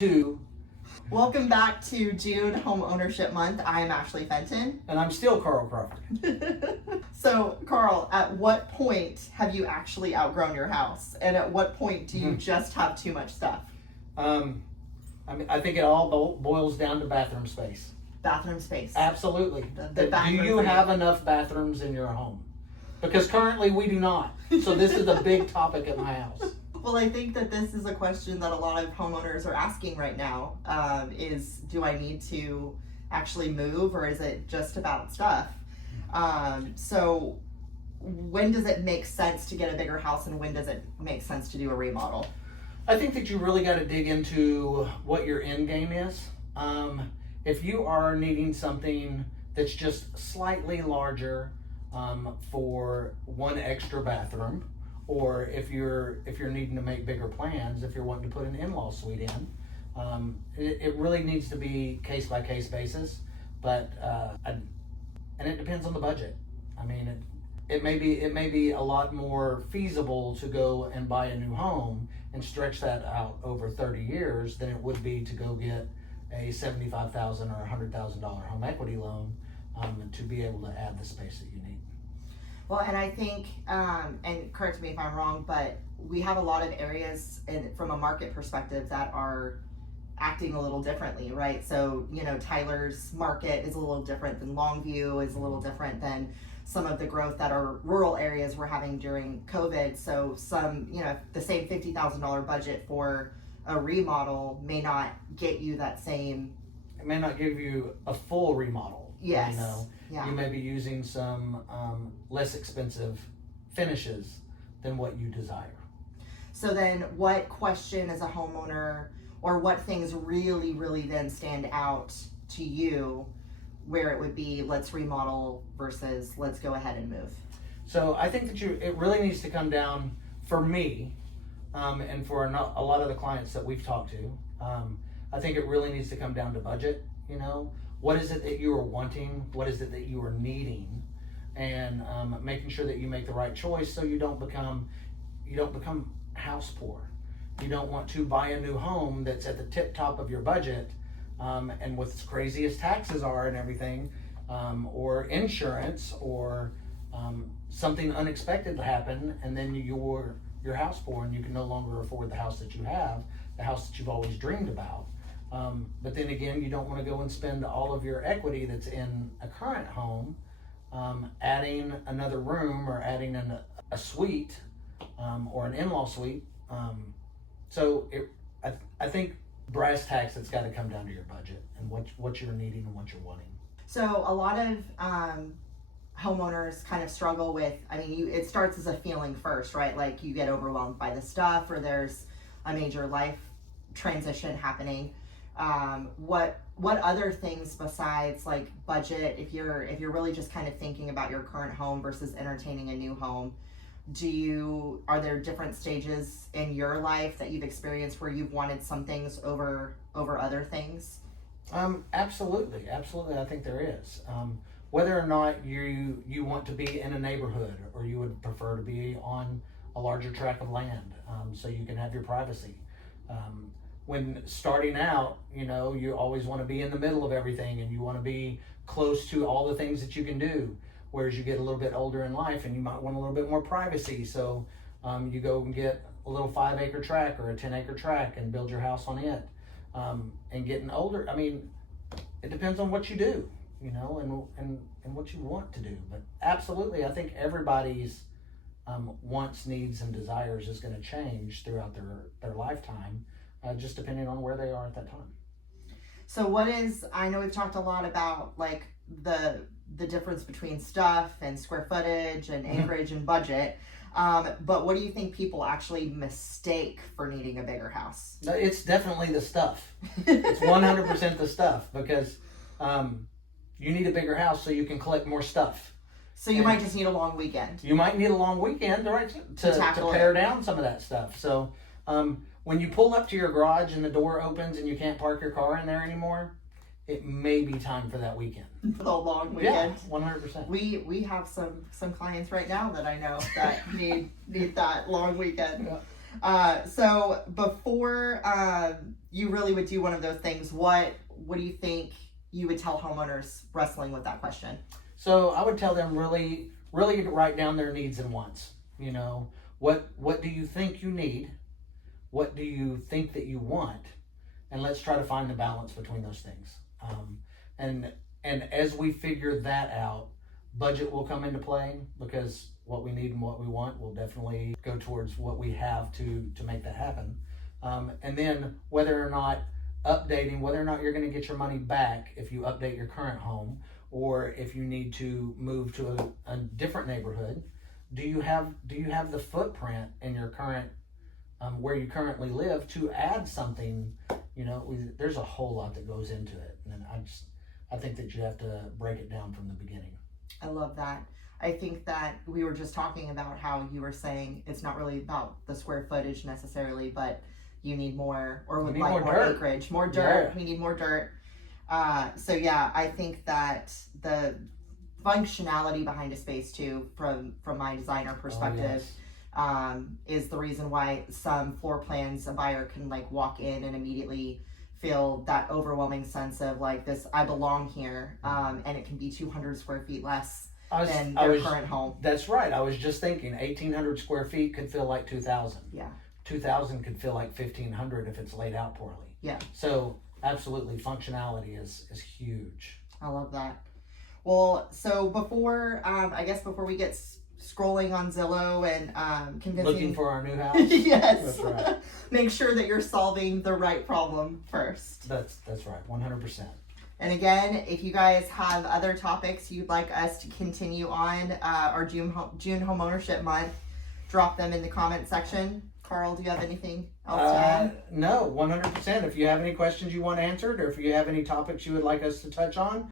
Two. Welcome back to June Homeownership Month. I am Ashley Fenton. And I'm still Karl Crawford. So, Karl, at what point have you actually outgrown your house? And at what point do you just have too much stuff? I think it all boils down to bathroom space. Bathroom space. Absolutely. The Do you have enough bathrooms in your home? Because currently we do not. So this is a big topic at my house. Well, I think that this is a question that a lot of homeowners are asking right now, is do I need to actually move, or is it just about stuff? So when does it make sense to get a bigger house, and when does it make sense to do a remodel? I think that you really got to dig into what your end game is. If you are needing something that's just slightly larger for one extra bathroom, or if you're needing to make bigger plans, if you're wanting to put an in-law suite in, it really needs to be case by case basis. But and it depends on the budget. I mean, it may be a lot more feasible to go and buy a new home and stretch that out over 30 years than it would be to go get a $75,000 or $100,000 home equity loan to be able to add the space that you need. Well, and I think, and correct me if I'm wrong, but we have a lot of areas from a market perspective that are acting a little differently, right? So, Tyler's market is a little different than Longview, is a little different than some of the growth that our rural areas were having during COVID. So some, the same $50,000 budget for a remodel may not get you that same. It may not give you a full remodel. Yes. Yeah. You may be using some less expensive finishes than what you desire. So then what question as a homeowner, or what things really, really then stand out to you where it would be let's remodel versus let's go ahead and move? So I think that it really needs to come down, for me, and for a lot of the clients that we've talked to, I think it really needs to come down to budget. What is it that you are wanting? What is it that you are needing? And making sure that you make the right choice so you don't become house poor. You don't want to buy a new home that's at the tip top of your budget, and with as crazy as taxes are and everything, or insurance, or something unexpected to happen, and then you're house poor and you can no longer afford the house that you have, the house that you've always dreamed about. But then again, you don't want to go and spend all of your equity that's in a current home, adding another room or adding a suite, or an in-law suite. I think brass tacks, it's got to come down to your budget and what you're needing and what you're wanting. So a lot of homeowners kind of struggle with, it starts as a feeling first, right? Like you get overwhelmed by the stuff, or there's a major life transition happening. What other things besides like budget, if you're really just kind of thinking about your current home versus entertaining a new home, are there different stages in your life that you've experienced where you've wanted some things over other things? Absolutely. I think there is. Whether or not you want to be in a neighborhood, or you would prefer to be on a larger tract of land, so you can have your privacy. When starting out, you always want to be in the middle of everything, and you want to be close to all the things that you can do. Whereas you get a little bit older in life and you might want a little bit more privacy. So you go and get a little 5-acre tract or a 10-acre tract and build your house on it. And getting older, it depends on what you do, and what you want to do. But absolutely, I think everybody's wants, needs, and desires is going to change throughout their lifetime, just depending on where they are at that time. So I know we've talked a lot about like the difference between stuff and square footage and acreage and budget. But what do you think people actually mistake for needing a bigger house? It's definitely the stuff. It's 100% the stuff, because you need a bigger house so you can collect more stuff. So you might just need a long weekend. You might need a long weekend to pare down some of that stuff. So when you pull up to your garage and the door opens and you can't park your car in there anymore, it may be time for that weekend. For the long weekend. Yeah, 100%. We have some clients right now that I know that need that long weekend. So before you really would do one of those things, what do you think you would tell homeowners wrestling with that question? So I would tell them really write down their needs and wants. You know, what do you think you need? What do you think that you want? And let's try to find the balance between those things. And as we figure that out, budget will come into play, because what we need and what we want will definitely go towards what we have to make that happen. And then whether or not you're going to get your money back if you update your current home, or if you need to move to a different neighborhood. Do you have the footprint in your current where you currently live to add something? You know, there's a whole lot that goes into it, and I think that you have to break it down from the beginning. I love that. I think that we were just talking about how you were saying it's not really about the square footage necessarily, but you need more, or would like more acreage, more dirt. Yeah. We need more dirt. So yeah, I think that the functionality behind a space too, from my designer perspective, is the reason why some floor plans a buyer can like walk in and immediately feel that overwhelming sense of like this, I belong here, and it can be 200 square feet less than their current home. That's right. I was just thinking 1,800 square feet could feel like 2,000. Yeah. 2,000 could feel like 1,500 if it's laid out poorly. Yeah. So absolutely, functionality is huge. I love that. Well, so before we get scrolling on Zillow and convincing, looking for our new house. Yes, that's right. Make sure that you're solving the right problem first. That's right, 100%. And again, if you guys have other topics you'd like us to continue on our June Homeownership Month, drop them in the comment section. Karl, do you have anything else to add? No, 100%. If you have any questions you want answered, or if you have any topics you would like us to touch on,